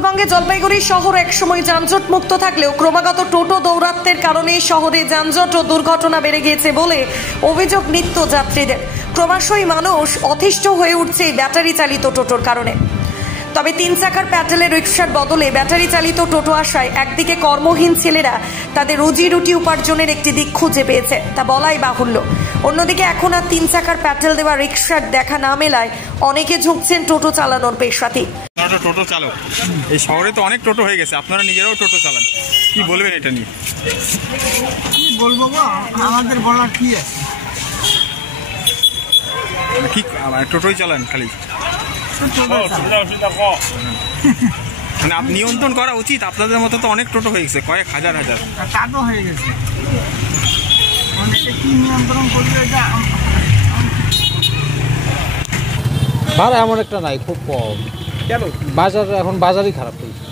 উত্তরবঙ্গে জলপাইগুড়ি শহর একসময় যানজট মুক্ত থাকলেও ক্রমাগত টোটো দৌরাত্ম্যের কারণে শহরে যানজট ও দুর্ঘটনা বেড়ে গিয়েছে বলে অভিযোগ নিত্যযাত্রীদের। ক্রমশই মানুষ অতিষ্ঠ হয়ে উঠছে ব্যাটারি চালিত টোটোর কারণে। তবে 3 চাকার প্যাডেলের রিকশার বদলে ব্যাটারি চালিত টোটো আসায় একদিকে কর্মহীন ছেলেরা তাদের রুজি রুটি উপার্জনের একটি দিক খুঁজে পেয়েছে, তা বলাই বাহুল্য। অন্যদিকে এখন আর 3 চাকার প্যাডেল দেওয়া রিকশার দেখা না মেলায় অনেকে ঝুঁকছেন টোটো চালানোর পেশাতে। টোটো চালক এই শহরে তো অনেক টোটো হয়ে গেছে, আপনারা নিজেরাও টোটো চালান, কি বলবেন এটা নিয়ে? কি বলবো গো, আমাদের বলার কি আছে? কি টোটোই চালান খালি? মানে নিয়ন্ত্রণ করা উচিত, আপনাদের মতো তো অনেক টোটো হয়ে গেছে, কয়েক হাজার হাজার টাটো হয়ে গেছে। অনেকে কি নিয়ন্ত্রণ করবে এটা? ভাড়া এমন একটা নাই, খুব কম। কেন? বাজার এখন বাজারই খারাপ হয়েছে।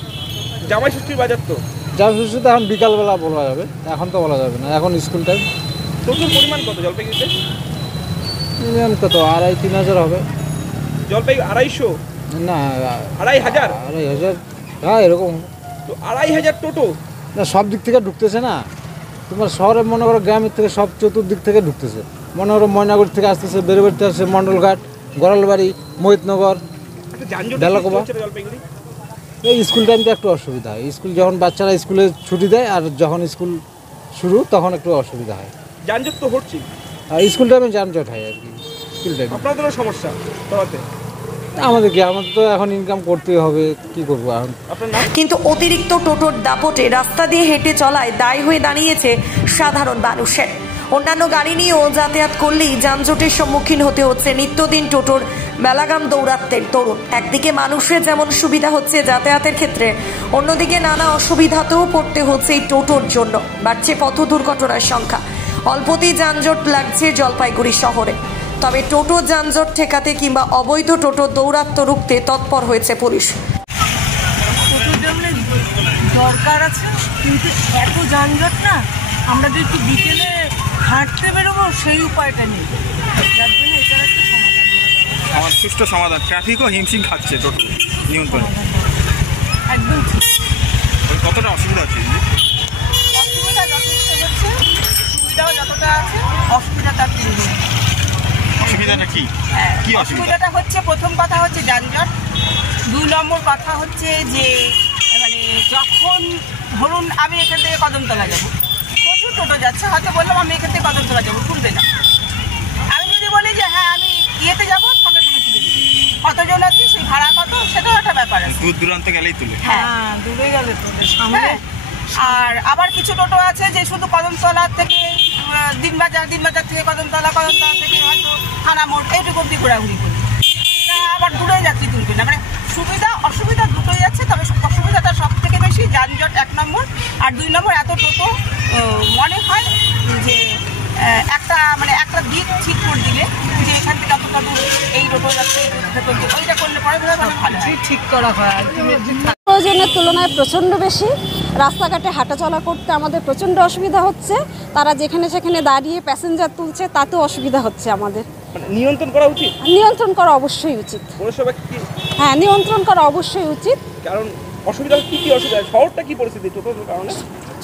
জামাই ষষ্ঠীর বাজার তো, জামাই ষষ্ঠী তো এখন বিকালবেলা বলা যাবে, এখন তো বলা যাবে না, এখন স্কুল টাইম। টোটোর পরিমাণ কত জলপাইগুড়িতে? মিনিমাম কত 2,500-3 হাজার হবে। জলপাইগুড়ি 250? না 2,500? 2,500, হ্যাঁ এরকম। তো 2,500 টোটো? না, সব দিক থেকে ঢুকতেছে না। তোমার শহরে মনে করো গ্রামের থেকে সব চতুর্দিক থেকে ঢুকতেছে। মনে করো ময়নাগুড়ি থেকে আসতেছে, বেরোবেড়তে আসছে, মন্ডলঘাট, গড়ালবাড়ি, মোহিতনগর, ডালাকোবা। এই স্কুল টাইমটা একটু অসুবিধা হয়। স্কুল যখন বাচ্চারা স্কুলে ছুটি দেয় আর যখন স্কুল শুরু তখন একটু অসুবিধা হয়। যানজট তো হচ্ছে, আর স্কুল টাইমে যানজট হয় আর কি। স্কুল টাইমে আপনাদেরও সমস্যা তোমাতে? আমাদের তো এখন ইনকাম করতেই হবে, কি করবো এখন। কিন্তু অতিরিক্ত টোটোর দাপটে রাস্তা দিয়ে হেঁটে চলায় দায় হয়ে দাঁড়িয়েছে সাধারণ মানুষের। অন্যান্য গাড়ি নিয়েও যাতায়াত করলেই যানজটের সম্মুখীন হতে হচ্ছে নিত্যদিন টোটোর বেলাগাম দৌরাত্ম্যের তরুণ। একদিকে মানুষের যেমন সুবিধা হচ্ছে যাতায়াতের ক্ষেত্রে, অন্যদিকে নানা অসুবিধাতেও পড়তে হচ্ছে এই টোটোর জন্য। বাড়ছে পথ দুর্ঘটনার সংখ্যা, অল্পতেই যানজট লাগছে জলপাইগুড়ি শহরে। তবে টোটো যানজট ঠেকাতে কিংবা অবৈধ টোটো দৌরাত্ম্য রুখতে তৎপর হয়েছে পুলিশ। টোটোর জন্য দরকার আছে, কিন্তু এত যানজট না, আমরা যদি একটু বিকেলে হাঁটতে বেরোবো সেই উপায়টা নেই। যার জন্য এটার একটা সমাধান আমার সুষ্ঠু সমাধান। ট্রাফিকও হিমশিম খাচ্ছে টোটো নিয়ন্ত্রণে। একদম ঠিক। কতটা অসুবিধা হচ্ছে? অসুবিধা যথেষ্ট হচ্ছে, সুবিধাও যতটা আছে, অসুবিধা তার তুলনা। অসুবিধাটা কি? কি অসুবিধাটা হচ্ছে, প্রথম কথা হচ্ছে যানজট। 2 নম্বর কথা হচ্ছে যে মানে যখন ধরুন আমি এখান থেকে কদমতলা যাবো, প্রচুর টোটো যাচ্ছে, হয়তো বললাম আমি এখান থেকে কদমতলা যাবো, তুলবে না। আমি যদি বলি যে হ্যাঁ আমি ইয়েতে যাবো, সঙ্গে সঙ্গে তুলে দিবে। কতজন আছে, সেই ভাড়া কত, সেটাও একটা ব্যাপার আছে। দূর দূরান্ত গেলেই তুলে। হ্যাঁ, দূরে গেলে তুলে। আর আবার কিছু টোটো আছে যে শুধু কদমতলা থেকে দিনবাজার থেকে কদমতলা থেকে হয়তো থানা মোড় এইটুকু অব্দি ঘোরাঘুরি করি, আবার দূরে যাত্রী তুলবে না। মানে সুবিধা অসুবিধা দুটোই আছে, তবে অসুবিধাটা সব থেকে বেশি যানজট 1 নম্বর। আর 2 নম্বর এত টোটো মনে হয় যে একটা দিক ঠিক করে দিলে যে এখান থেকে এতটা দূর এই টোটো যাচ্ছে, ওইটা করলে পরে ভালো ঠিক করা হয়। প্রয়োজনের তুলনায় প্রচণ্ড বেশি। রাস্তাঘাটে হাঁটাচলা করতে আমাদের প্রচণ্ড অসুবিধা হচ্ছে। তারা যেখানে সেখানে দাঁড়িয়ে প্যাসেঞ্জার তুলছে, তাতেও অসুবিধা হচ্ছে আমাদের। নিয়ন্ত্রণ করা উচিত। নিয়ন্ত্রণ করা অবশ্যই উচিত। হ্যাঁ, নিয়ন্ত্রণ করা অবশ্যই উচিত। কারণ অসুবিধা কি অসুবিধা? শহরটা কি পরিস্থিতি টোটোর কারণে?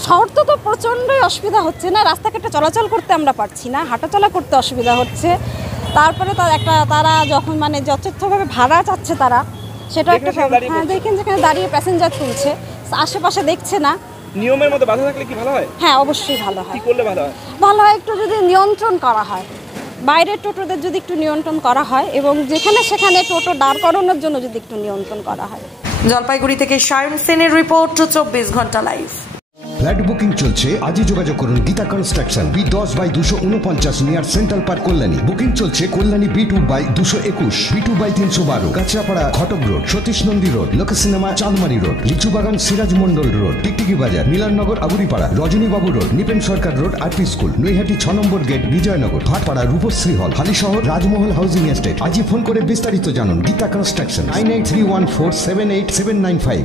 শহর তো প্রচণ্ডই অসুবিধা হচ্ছে না, রাস্তাঘাটে চলাচল করতে আমরা পারছি না, হাঁটাচলা করতে অসুবিধা হচ্ছে। তারপরে তারা যখন মানে যথাযথভাবে ভাড়া চাচ্ছে, তারা সেটা একটা হ্যাঁ দেখেন যেখানে দাঁড়িয়ে প্যাসেঞ্জার তুলছে, আশেপাশে দেখছে না। নিয়মের মধ্যে বাধা থাকলে কি ভালো হয়? হ্যাঁ, অবশ্যই ভালো হয়। কি করলে ভালো হয়? ভালো হয় একটু যদি নিয়ন্ত্রণ করা হয়, বাইরের টোটোদের যদি একটু নিয়ন্ত্রণ করা হয়, এবং যেখানে সেখানে টোটো দাঁড় করানোর জন্য যদি একটু নিয়ন্ত্রণ করা হয়। জলপাইগুড়ি থেকে সায়ন সেনের রিপোর্ট, 24 ঘন্টা লাইভ। ফ্ল্যাট বুকিং চলছে, আজই যোগাযোগ করুন Gita construction, B10/249 near central park, Kalyani. Booking চলছে কল্যাণী B2/221, B2/312, কাঁচরাপাড়া ঘটক রোড, সতীশ নন্দী রোড, লোক সিনেমা চাঁদমারি রোড, লিচুবাগান সিরাজ মন্ডল রোড, টিকটিকি বাজার, মিলননগর আবুরিপাড়া, রজনীবাবু রোড, নিপেন সরকার রোড, RP স্কুল, নৈহাটি 6 নম্বর গেট, বিজয়নগর, ভাটপাড়া রূপশ্রী হল, হালিশহর রাজমহল হাউজিং এস্টেট। আজই ফোন করে বিস্তারিত জানুন। গীতা কনস্ট্রাকশন 9831478795।